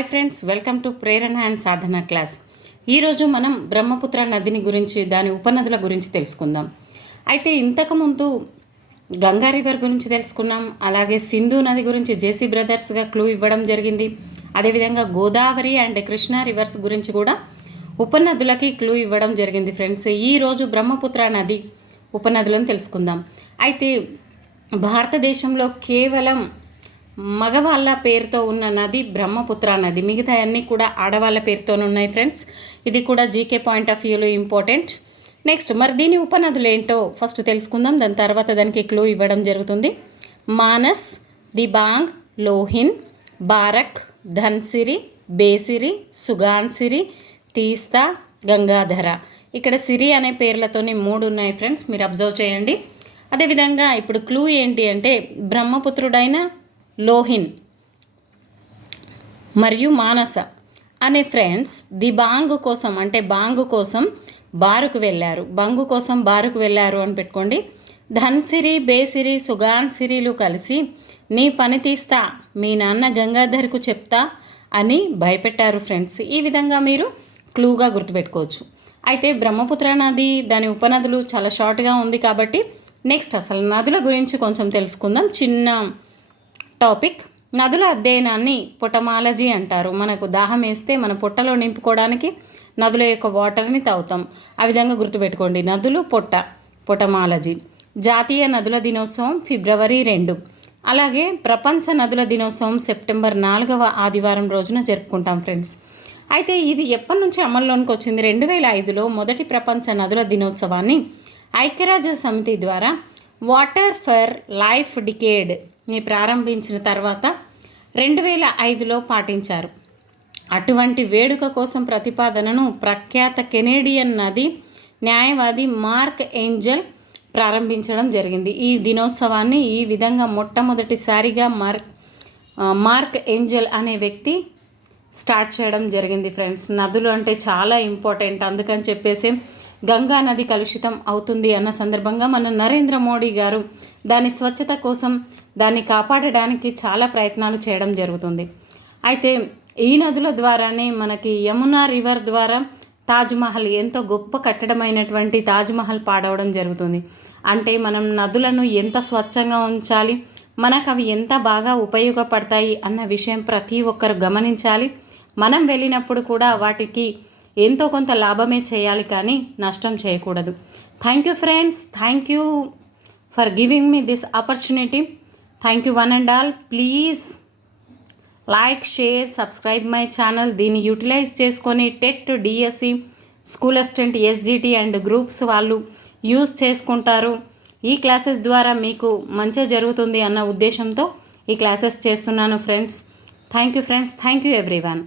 Hi friends, welcome to Prerana and Sadhana class. ఈరోజు మనం బ్రహ్మపుత్ర నదిని గురించి, దాని ఉపనదుల గురించి తెలుసుకుందాం. అయితే ఇంతకుముందు గంగా రివర్ గురించి తెలుసుకున్నాం. అలాగే సింధు నది గురించి జేసీ బ్రదర్స్గా క్లూ ఇవ్వడం జరిగింది. అదేవిధంగా గోదావరి అండ్ కృష్ణా రివర్స్ గురించి కూడా ఉపనదులకి క్లూ ఇవ్వడం జరిగింది ఫ్రెండ్స్. ఈరోజు బ్రహ్మపుత్ర నది ఉపనదులను తెలుసుకుందాం. అయితే భారతదేశంలో కేవలం మగవాళ్ళ పేరుతో ఉన్న నది బ్రహ్మపుత్ర నది. మిగతా అన్నీ కూడా ఆడవాళ్ళ పేరుతోనే ఉన్నాయి ఫ్రెండ్స్. ఇది కూడా జీకే పాయింట్ ఆఫ్ వ్యూలో ఇంపార్టెంట్. నెక్స్ట్ మరి దీని ఉపనదులు ఏంటో ఫస్ట్ తెలుసుకుందాం. దాని తర్వాత దానికి క్లూ ఇవ్వడం జరుగుతుంది. మానస్, దిబాంగ్, లోహిన్, బారక్, ధన్సిరి, బేసిరి, సుగాన్సిరి, తీస్తా, గంగాధర. ఇక్కడ సిరి అనే పేర్లతోనే 3 ఉన్నాయి ఫ్రెండ్స్, మీరు అబ్జర్వ్ చేయండి. అదేవిధంగా ఇప్పుడు క్లూ ఏంటి అంటే బ్రహ్మపుత్రుడైన లోహిన్ మరియు మానస అనే ఫ్రెండ్స్ దిబాంగ్ కోసం అంటే బాంగు కోసం బారుకు వెళ్ళారు. బంగు కోసం బారుకు వెళ్ళారు అని పెట్టుకోండి. ధన్సిరి, బేసిరి, సుగాన్సిరిలు కలిసి నీ పని తీస్తా, మీ నాన్న గంగాధర్కు చెప్తా అని భయపెట్టారు ఫ్రెండ్స్. ఈ విధంగా మీరు క్లూగా గుర్తుపెట్టుకోవచ్చు. అయితే బ్రహ్మపుత్ర నది, దాని ఉపనదులు చాలా షార్ట్గా ఉంది కాబట్టి నెక్స్ట్ అసలు నదుల గురించి కొంచెం తెలుసుకుందాం. చిన్న టాపిక్. నదుల అధ్యయనాన్ని పొటమాలజీ అంటారు. మనకు దాహం వేస్తే మన పొట్టలో నింపుకోవడానికి నదుల యొక్క వాటర్ని తాగుతాం. ఆ విధంగా గుర్తుపెట్టుకోండి. నదులు పొటమాలజీ. జాతీయ నదుల దినోత్సవం ఫిబ్రవరి 2. అలాగే ప్రపంచ నదుల దినోత్సవం సెప్టెంబర్ 4వ ఆదివారం రోజున జరుపుకుంటాం ఫ్రెండ్స్. అయితే ఇది ఎప్పటి నుంచి అమల్లోనికి వచ్చింది? 2005లో మొదటి ప్రపంచ నదుల దినోత్సవాన్ని ఐక్యరాజ్య సమితి ద్వారా వాటర్ ఫర్ లైఫ్ డికేడ్ని ప్రారంభించిన తర్వాత 2005లో పాటించారు. అటువంటి వేడుక కోసం ప్రతిపాదనను ప్రఖ్యాత కెనేడియన్ నది న్యాయవాది మార్క్ ఏంజల్ ప్రారంభించడం జరిగింది. ఈ దినోత్సవాన్ని ఈ విధంగా మొట్టమొదటిసారిగా మార్క్ ఏంజల్ అనే వ్యక్తి స్టార్ట్ చేయడం జరిగింది ఫ్రెండ్స్. నదులు అంటే చాలా ఇంపార్టెంట్, అందుకని చెప్పేసి గంగా నది కలుషితం అవుతుంది అన్న సందర్భంగా మన నరేంద్ర మోడీ గారు దాని స్వచ్ఛత కోసం, దాన్ని కాపాడడానికి చాలా ప్రయత్నాలు చేయడం జరుగుతుంది. అయితే ఈ నదుల ద్వారానే మనకి యమునా రివర్ ద్వారా తాజ్మహల్, ఎంతో గొప్ప కట్టడమైనటువంటి తాజ్మహల్ పాడవడం జరుగుతుంది. అంటే మనం నదులను ఎంత స్వచ్ఛంగా ఉంచాలి, మనకు అవి ఎంత బాగా ఉపయోగపడతాయి అన్న విషయం ప్రతి ఒక్కరు గమనించాలి. మనం వెళ్ళినప్పుడు కూడా వాటికి ఎంతో కొంత లాభమే చేయాలి, కానీ నష్టం చేయకూడదు. Thank you friends, thank you for giving me this opportunity. Thank you one and all. Please like, share, subscribe my channel. దీన్ని యూటిలైజ్ చేసుకొని TET, DSC, school assistant, SGT and groups వాళ్ళు యూజ్ చేసుకుంటారు. ఈ క్లాసెస్ ద్వారా మీకు మంచి జరుగుతుంది అన్న ఉద్దేశంతో ఈ క్లాసెస్ చేస్తున్నాను friends. Thank you friends, thank you everyone.